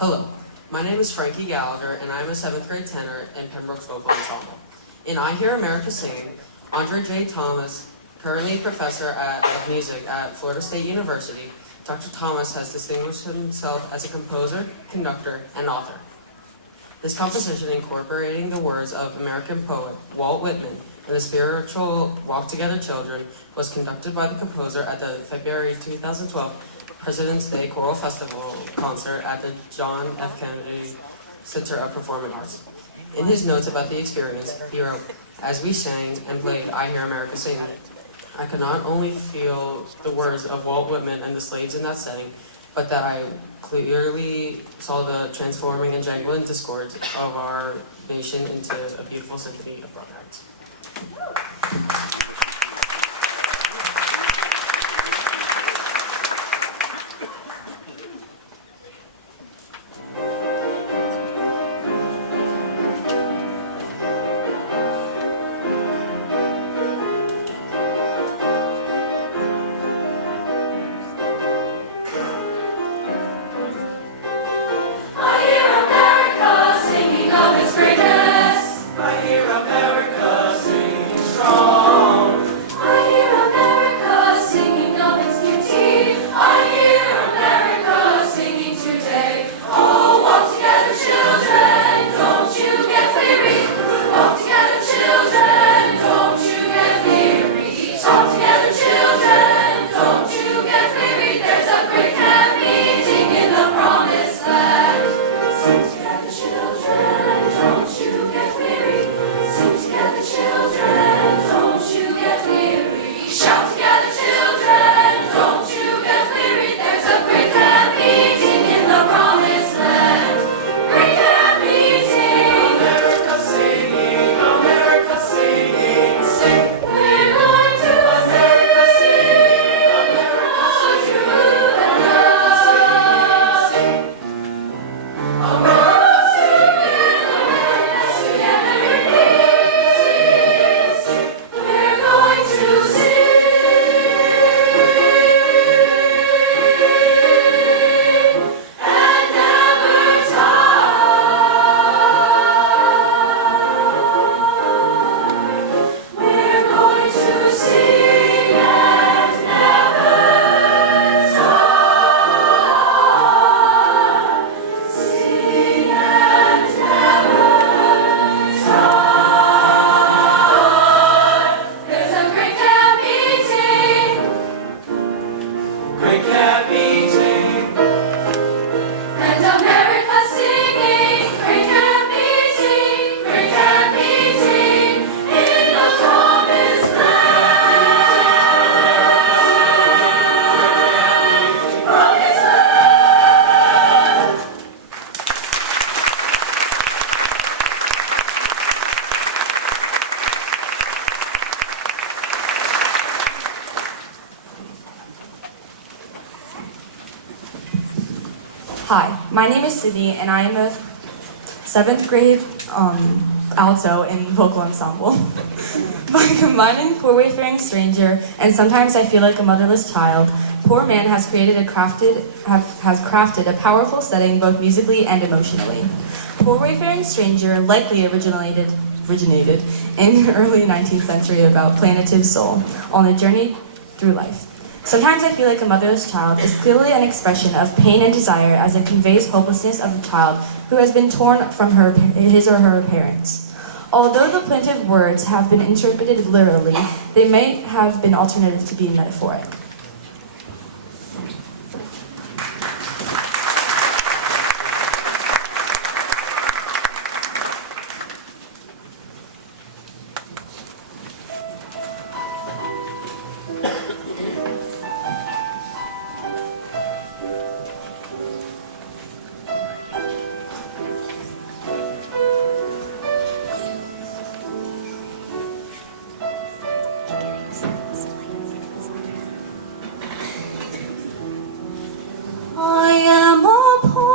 Hello, my name is Frankie Gallagher, and I am a 7th grade tenor in Pennbrook's vocal ensemble. In I Hear America Singing, Andre J. Thomas, currently a professor of music at Florida State University, Dr. Thomas has distinguished himself as a composer, conductor, and author. His composition incorporating the words of American poet Walt Whitman and the spiritual Walk Together Children was conducted by the composer at the February 2012 President's Day Choral Festival concert at the John F. Kennedy Center of Performing Arts. In his notes about the experience, he wrote, "As we sang and played I Hear America Sing, I could not only feel the words of Walt Whitman and the slaves in that setting, but that I clearly saw the transforming and jangling discords of our nation into a beautiful symphony of broken hearts." Hi, my name is Sydney, and I am a 7th grade alto in vocal ensemble. By combining Poor Wayfaring Stranger and Sometimes I Feel Like a Motherless Child, Poor Man has crafted a powerful setting both musically and emotionally. Poor Wayfaring Stranger likely originated in the early 19th century about plaintive soul on a journey through life. Sometimes I Feel Like a Motherless Child is clearly an expression of pain and desire as it conveys hopelessness of a child who has been torn from his or her parents. Although the plaintive words have been interpreted literally, they may have been alternative to be metaphoric. I am a poor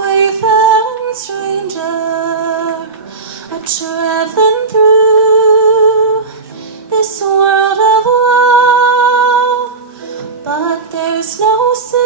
wayfaring stranger, traveling through this world of woe, but there's no sickness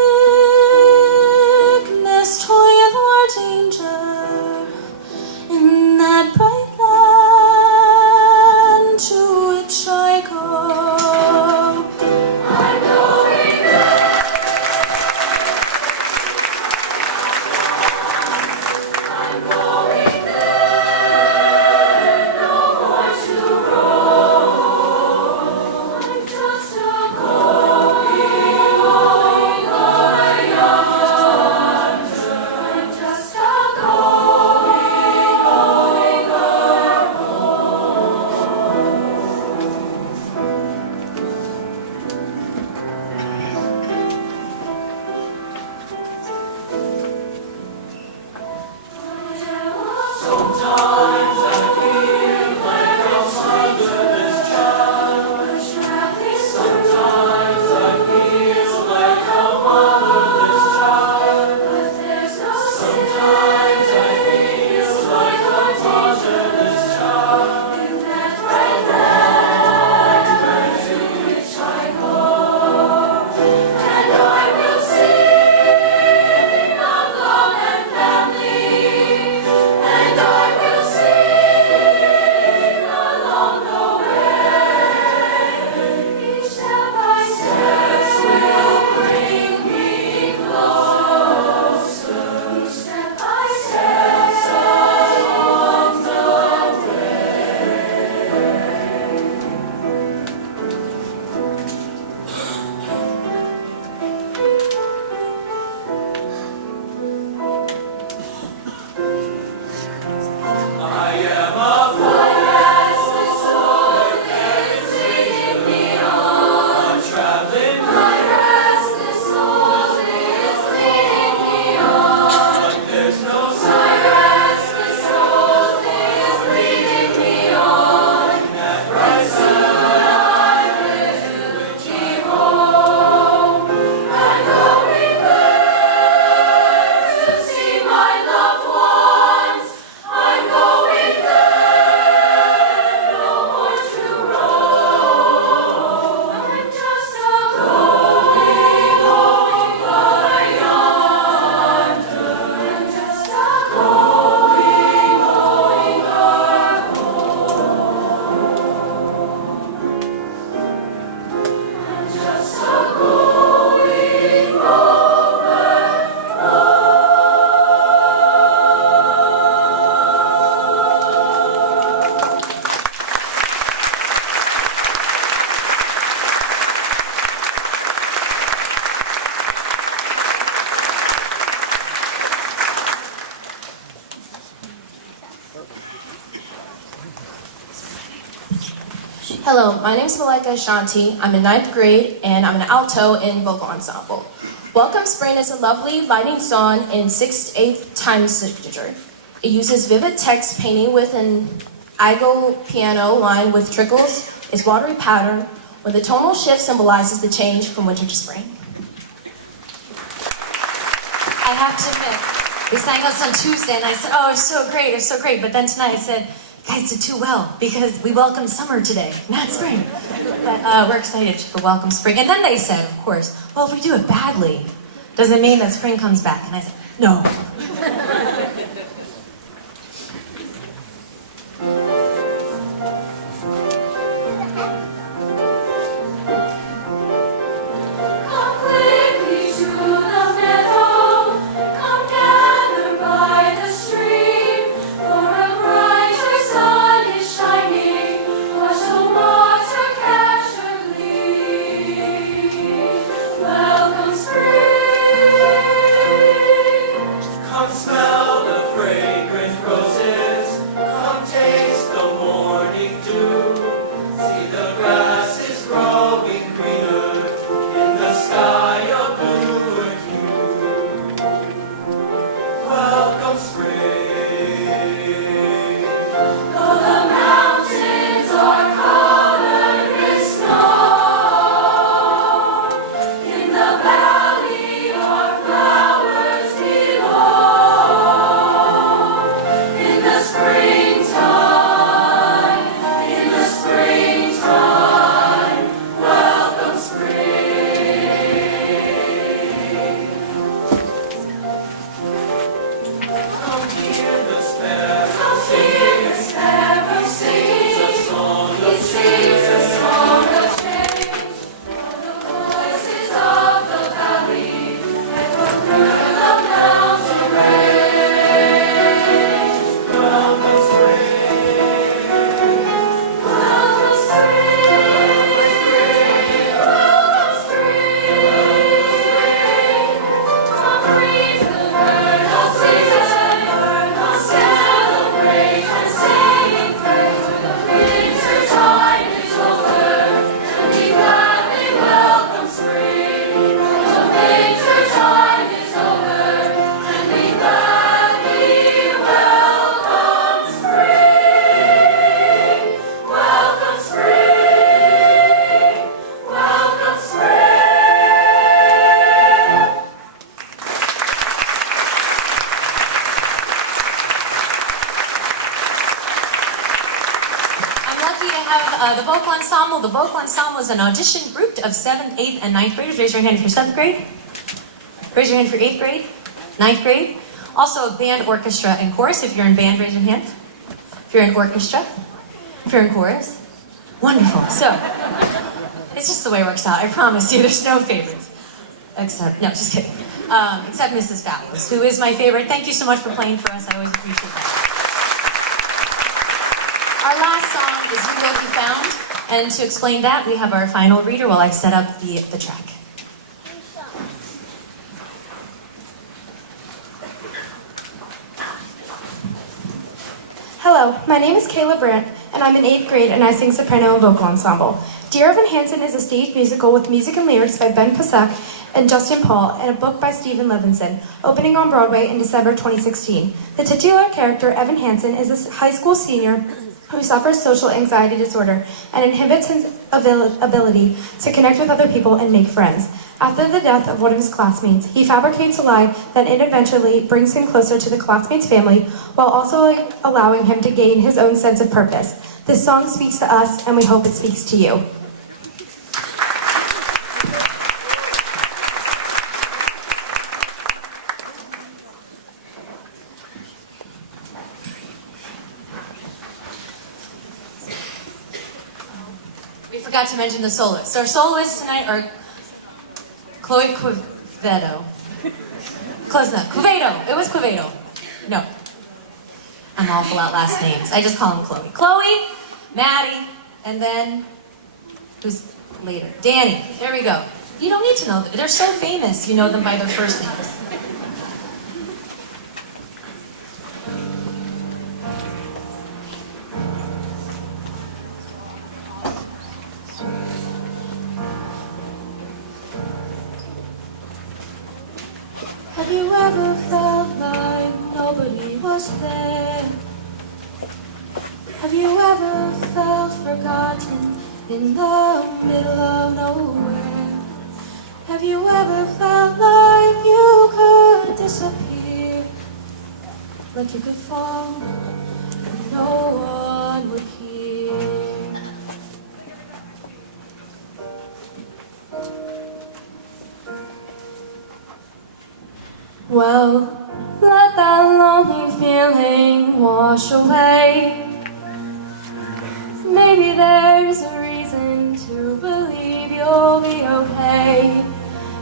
Hello, my name is Malika Ashanti. I'm in 9th grade and I'm an alto in vocal ensemble. Welcome Spring is a lovely lighting song in 6/8 time signature. It uses vivid text painting with an Igo piano line with trickles, its watery pattern, where the tonal shift symbolizes the change from winter to spring. I have to admit, we sang us on Tuesday and I said, oh, it's so great. But then tonight I said, you guys did too well because we welcome summer today, not spring. But we're excited for welcome spring. And then they said, of course, well, if we do it badly, does it mean that spring comes back? And I said, no. Come quickly to the meadow, come gather by the stream, for a brighter sun is shining, watch the water catch her gleam. Welcome spring. Come smell the fragrant roses, come taste the morning dew. See the grass is growing greener, in the sky a bluer hue. Welcome spring. Though the mountains are covered with snow, in the valley are flowers below. In the springtime, welcome spring. Come hear the sparrow Come hear the sparrow sing, a song he of sings a cheer. song of change. For the voices of the valley echo through the mountain range. Welcome spring. Welcome spring, welcome spring. Come breathe the vernal season, celebrate and sing through. The winter time is over, and we gladly welcome spring. The winter time is over, and we gladly welcome spring. Welcome spring, welcome spring. I'm lucky to have the vocal ensemble. The vocal ensemble is an audition group of 7th, 8th, and 9th graders. Raise your hand for 7th grade. Raise your hand for 8th grade, 9th grade. Also a band, orchestra, and chorus. If you're in band, raise your hand. If you're in orchestra, if you're in chorus. Wonderful. So, it's just the way it works out. I promise you, there's no favorites. Except, no, just kidding. Except Mrs. Fabulous, who is my favorite. Thank you so much for playing for us. I always appreciate that. Our last song is You Will Be Found. And to explain that, we have our final reader while I set up the track. Hello, my name is Kayla Brandt, and I'm in 8th grade and I sing soprano and vocal ensemble. Dear Evan Hansen is a stage musical with music and lyrics by Ben Pasek and Justin Paul and a book by Stephen Levinson, opening on Broadway in December 2016. The titular character, Evan Hansen, is a high school senior who suffers social anxiety disorder and inhibits his ability to connect with other people and make friends. After the death of one of his classmates, he fabricates a lie that eventually brings him closer to the classmate's family while also allowing him to gain his own sense of purpose. This song speaks to us, and we hope it speaks to you. We forgot to mention the soloists. Our soloists tonight are Chloe Quevedo. Close enough. Quevedo. It was Quevedo. No. I'm awful at last names. I just call him Chloe. Chloe, Maddie, and then who's later? Danny. There we go. You don't need to know them. They're so famous. You know them by their first names. you ever felt like nobody was there? Have you ever felt forgotten in the middle of nowhere? Have you ever felt like you could disappear? Like you could fall and no one would hear? Well, let that lonely feeling wash away. Maybe there's a reason to believe you'll be okay.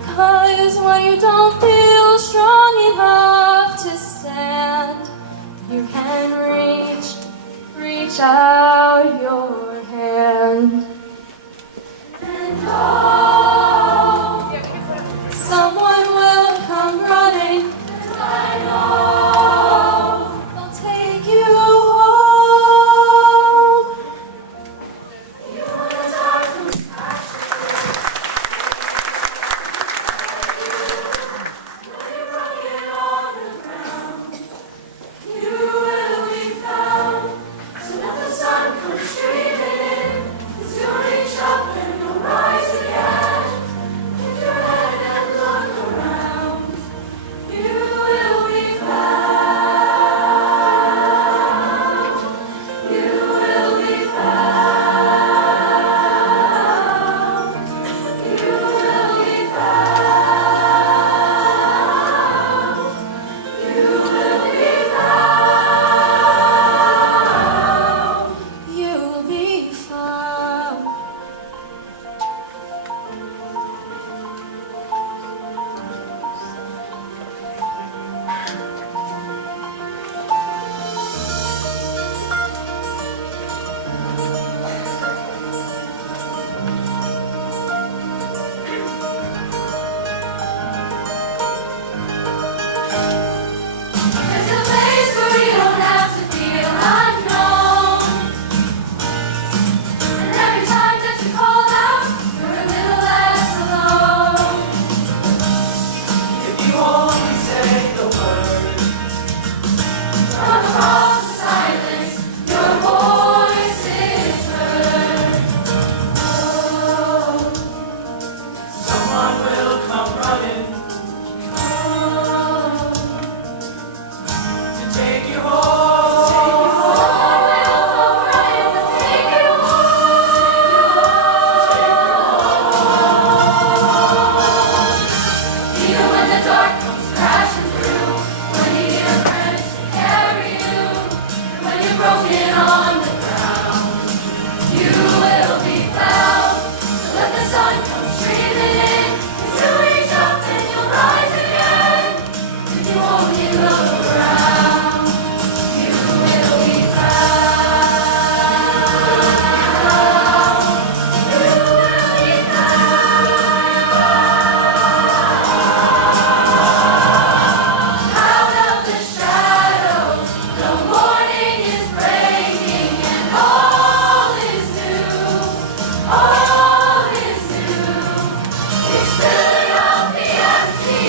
'Cause when you don't feel strong enough to stand, you can reach out your hand. And oh, someone will come running, and I know they'll take you home. You wanna talk to me? You will be found. So let the sun come streaming in, 'cause you'll reach up and you'll rise again. Lift your head and look around. You will be found. You will be found. You will be found. You will be found. You'll be found. There's a place where you don't have to feel unknown. And every time that you call out, you're a little less alone. If you only say the word, From across the silence, your voice is heard. Oh, someone will come running oh. to take you home. Someone will come running to take you home. Even when the dark comes crashing through, when you need a friend to carry you, and when you're broken on the ground, you will be found. So let the sun come streaming in, 'cause you'll reach up and you'll rise again. If you only look around, you will be found. You will be found. Out of the shadows, the morning is breaking, and all is new. All is new. It's filling up the empty,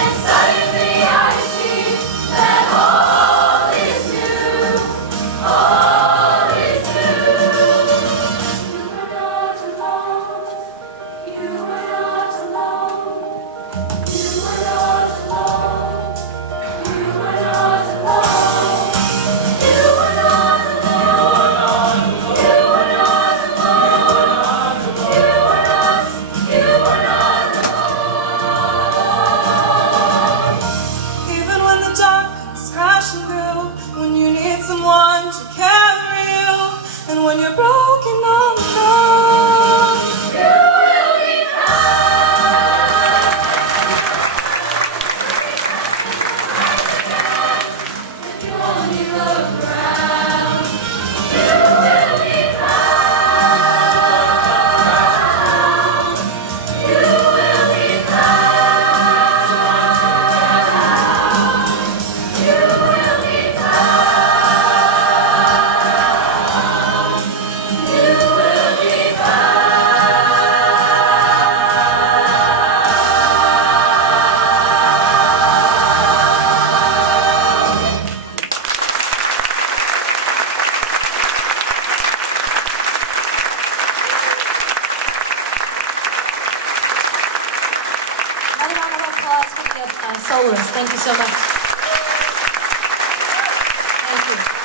and suddenly I see that all is new. All is new. You are not alone. You are not alone. You are not alone. You are not alone. You are not alone. You are not alone. You are not. You are not alone. Even when the dark is crashing through, when you need someone to carry you, and when you're broken on the ground, You will be found. If you only look around, you will be found. You will be found. You will be found. soloists. Thank you so much. Thank you.